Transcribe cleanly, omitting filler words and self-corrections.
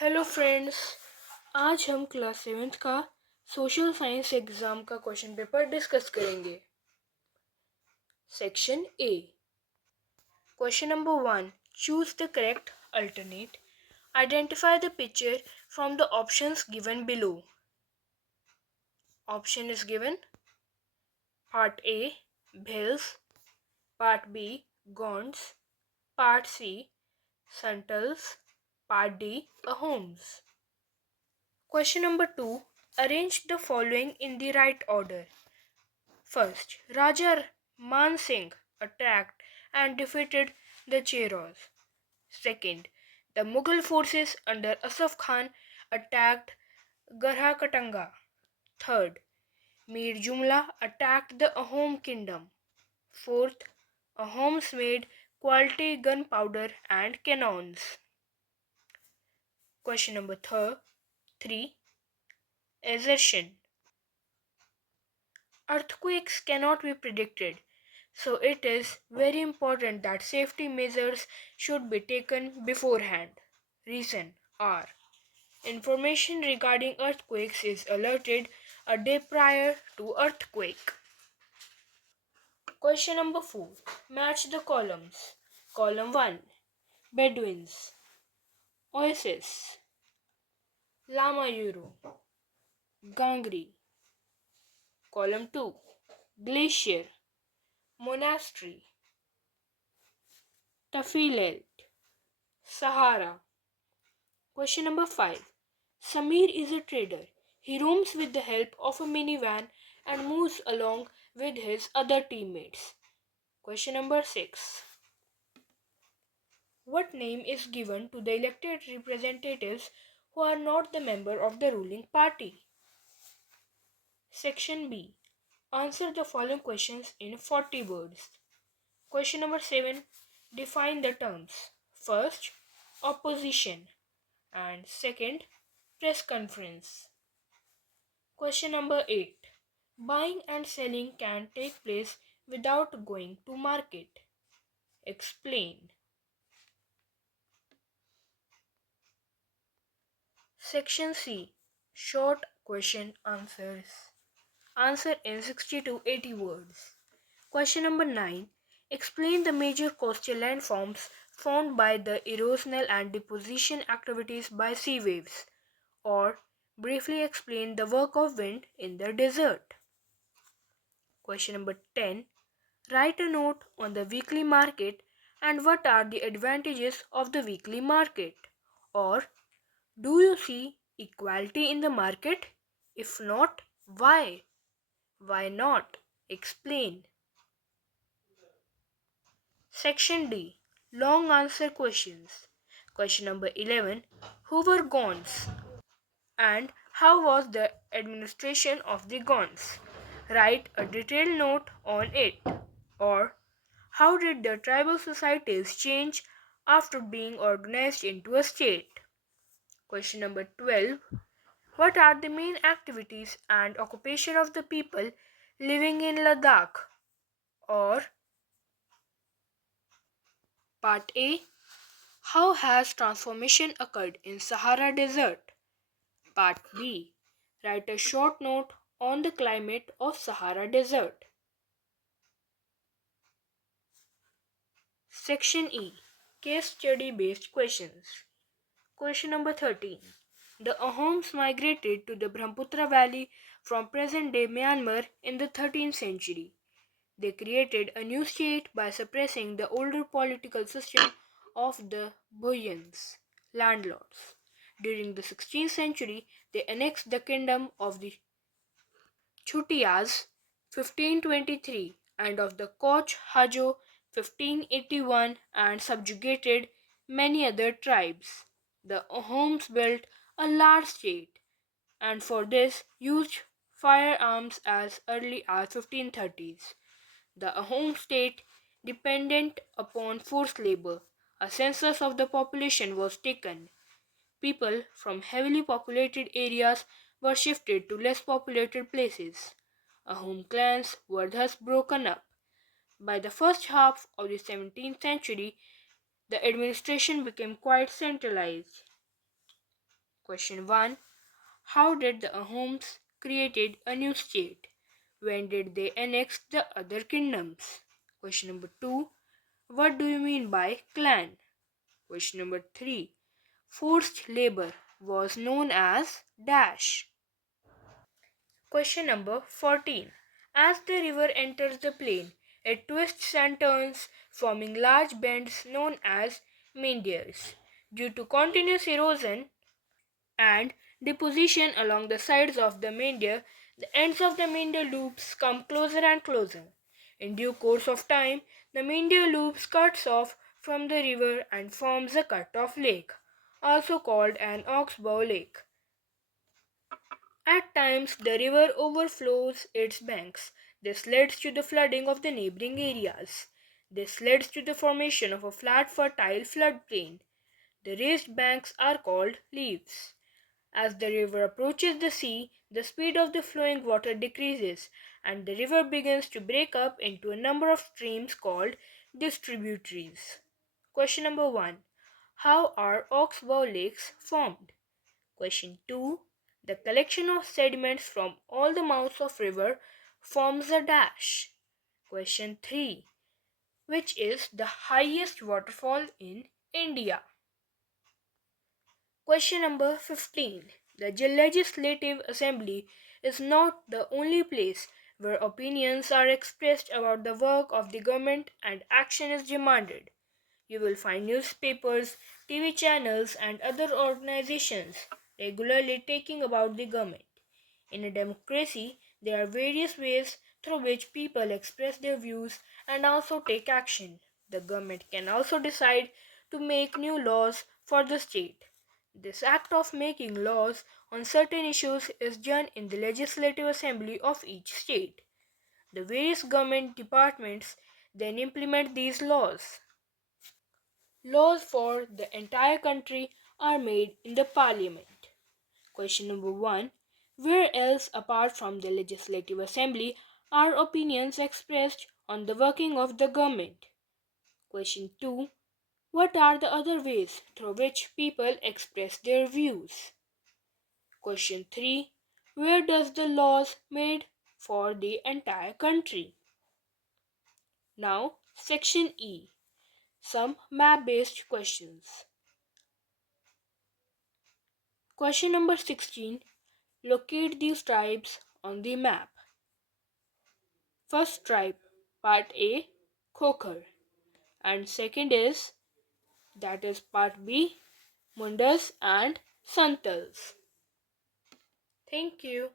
Hello friends. आज हम class 7th का सोशल साइंस एग्जाम का क्वेश्चन पेपर डिस्कस करेंगे। Section A. Question number 1, choose the correct alternate. Identify the picture from the options given below. Option is given: part A, bills; part B, gaunts; part C, santals; part D, a homes. Question number 2. Arrange the following in the right order. First, Raja Man Singh attacked and defeated the Cheros. Second, the Mughal forces under Asaf Khan attacked Garha-Katanga. Third, Mir Jumla attacked the Ahom kingdom. Fourth, Ahoms made quality gunpowder and cannons. Question number 3. Assertion. Earthquakes cannot be predicted, so it is very important that safety measures should be taken beforehand. Reason are: information regarding earthquakes is alerted a day prior to earthquake. Question number 4. Match the columns. Column 1, Bedouins, Oasis, Lama Euro, Gangri. Column 2, Glacier, Monastery, Tafilet, Sahara. Question number 5. Samir is a trader. He roams with the help of a minivan and moves along with his other teammates. Question number 6. What name is given to the elected representatives who are not the member of the ruling party? Section B. Answer the following questions in 40 words. Question number 7. Define the terms. First, opposition, and second, press conference. Question number 8. Buying and selling can take place without going to market. Explain. Section C. Short question answers. Answer in 60 to 80 words. Question number 9. Explain the major coastal landforms formed by the erosional and deposition activities by sea waves, or briefly explain the work of wind in the desert. Question number 10. Write a note on the weekly market and what are the advantages of the weekly market, or do you see equality in the market? If not, why? Why not? Explain. Section D. Long answer questions. Question number 11. Who were Gonds? And how was the administration of the Gonds? Write a detailed note on it. Or how did the tribal societies change after being organized into a state? Question number 12. What are the main activities and occupation of the people living in Ladakh? Or Part A. How has transformation occurred in Sahara Desert? Part B. Write a short note on the climate of Sahara Desert. Section E. Case study based questions. Question number 13. The Ahoms migrated to the Brahmaputra Valley from present day Myanmar in the 13th century. They created a new state by suppressing the older political system of the Buyans, landlords. During the 16th century, they annexed the kingdom of the Chutias 1523 and of the Koch Hajo 1581 and subjugated many other tribes. The Ahoms built a large state and for this used firearms as early as 1530s. The home state dependent upon forced labor. A census of the population was taken. People from heavily populated areas were shifted to less populated places. Home clans were thus broken up. By the first half of the 17th century, the administration became quite centralized. Question 1. How did the Ahoms created a new state? When did they annex the other kingdoms? Question number 2. What do you mean by clan? Question number 3. Forced labor was known as dash. Question number 14. As the river enters the plain, it twists and turns, forming large bends known as meanders. Due to continuous erosion and deposition along the sides of the meander, the ends of the meander loops come closer and closer. In due course of time, the meander loops cuts off from the river and forms a cut-off lake, also called an oxbow lake. At times, the river overflows its banks. This leads to the flooding of the neighboring areas. This leads to the formation of a flat, fertile floodplain. The raised banks are called levees. As the river approaches the sea, the speed of the flowing water decreases, and the river begins to break up into a number of streams called distributaries. Question number 1. How are oxbow lakes formed? Question 2. The collection of sediments from all the mouths of river forms a dash. Question 3. Which is the highest waterfall in India? Question number 15. The Legislative Assembly is not the only place where opinions are expressed about the work of the government and action is demanded. You will find newspapers, TV channels, and other organizations regularly talking about the government. In a democracy, there are various ways through which people express their views and also take action. The government can also decide to make new laws for the state. This act of making laws on certain issues is done in the legislative assembly of each state. The various government departments then implement these laws. Laws for the entire country are made in the parliament. Question number 1. Where else apart from the legislative assembly are opinions expressed on the working of the government? Question 2. What are the other ways through which people express their views? Question 3. Where does the laws made for the entire country? Now, section E. Some map-based questions. Question number 16. Locate these tribes on the map. First tribe, part A, Khokar, and second is part B, Mundas and Santals. Thank you.